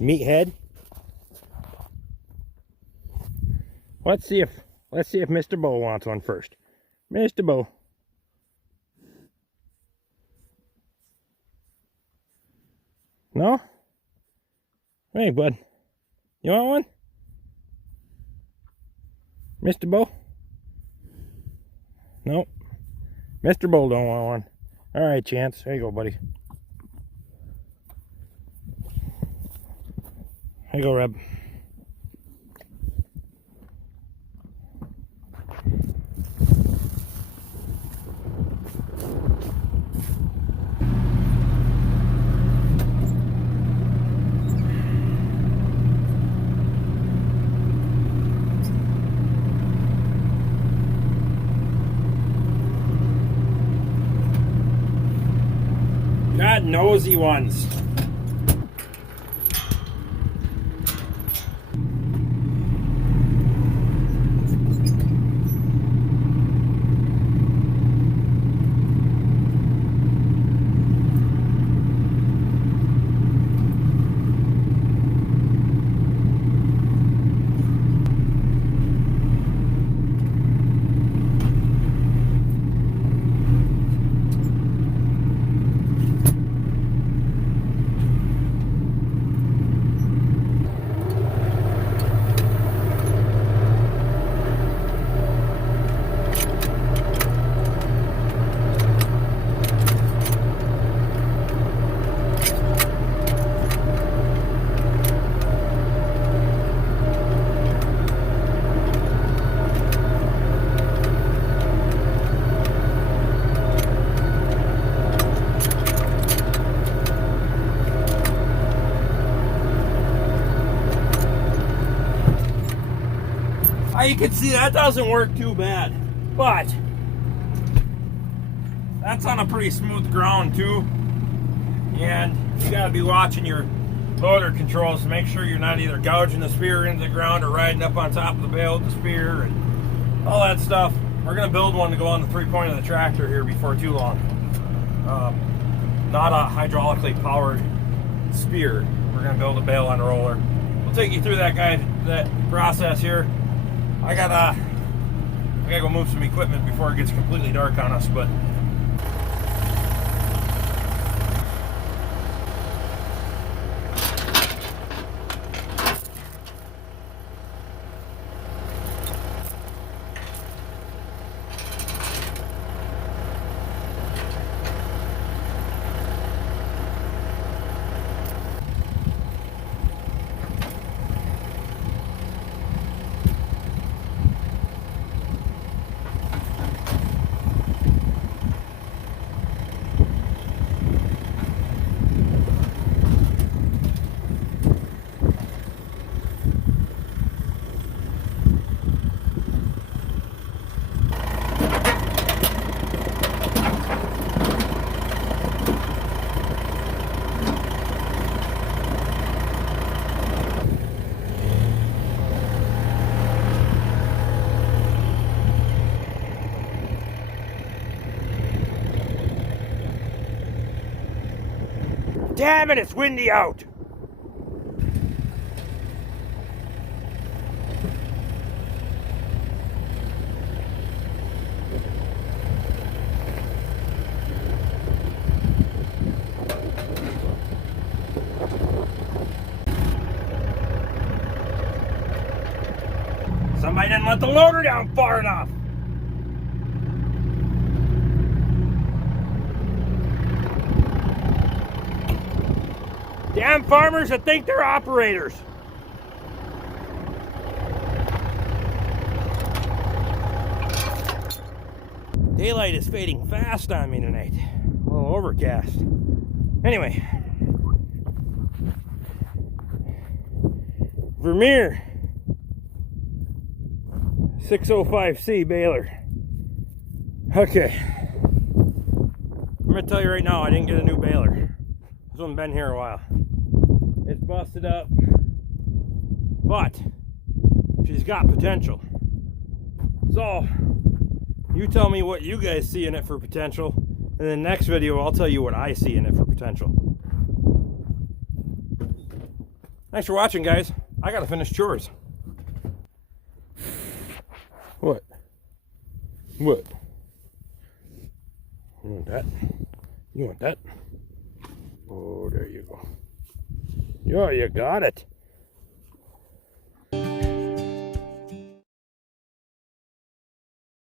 Meathead. Let's see if Mr. Bo wants one first. Mr. Bo. No? Hey, bud. You want one? Mr. Bo? Nope. Mr. Bo don't want one. Alright, Chance. There you go, buddy. There you go, Reb. Got nosy ones. You can see that doesn't work too bad, but that's on a pretty smooth ground too, and you got to be watching your loader controls to make sure you're not either gouging the spear into the ground or riding up on top of the bale with the spear and all that stuff. We're going to build one to go on the 3-point of the tractor here before too long. Not a hydraulically powered spear. We're going to build a bale on a roller. We'll take you through that process here. I gotta go move some equipment before it gets completely dark on us, but damn it, it's windy out. Somebody didn't let the loader down far enough. Damn farmers that think they're operators. Daylight is fading fast on me tonight. A little overcast. Anyway. Vermeer 605C baler. Okay. I'm gonna tell you right now, I didn't get a new baler. This one's been here a while. It's busted up, but she's got potential. So, you tell me what you guys see in it for potential, and in the next video I'll tell you what I see in it for potential. Thanks for watching, guys. I gotta finish chores. What? What? You want that? You want that? Oh, there you go. Oh, you got it.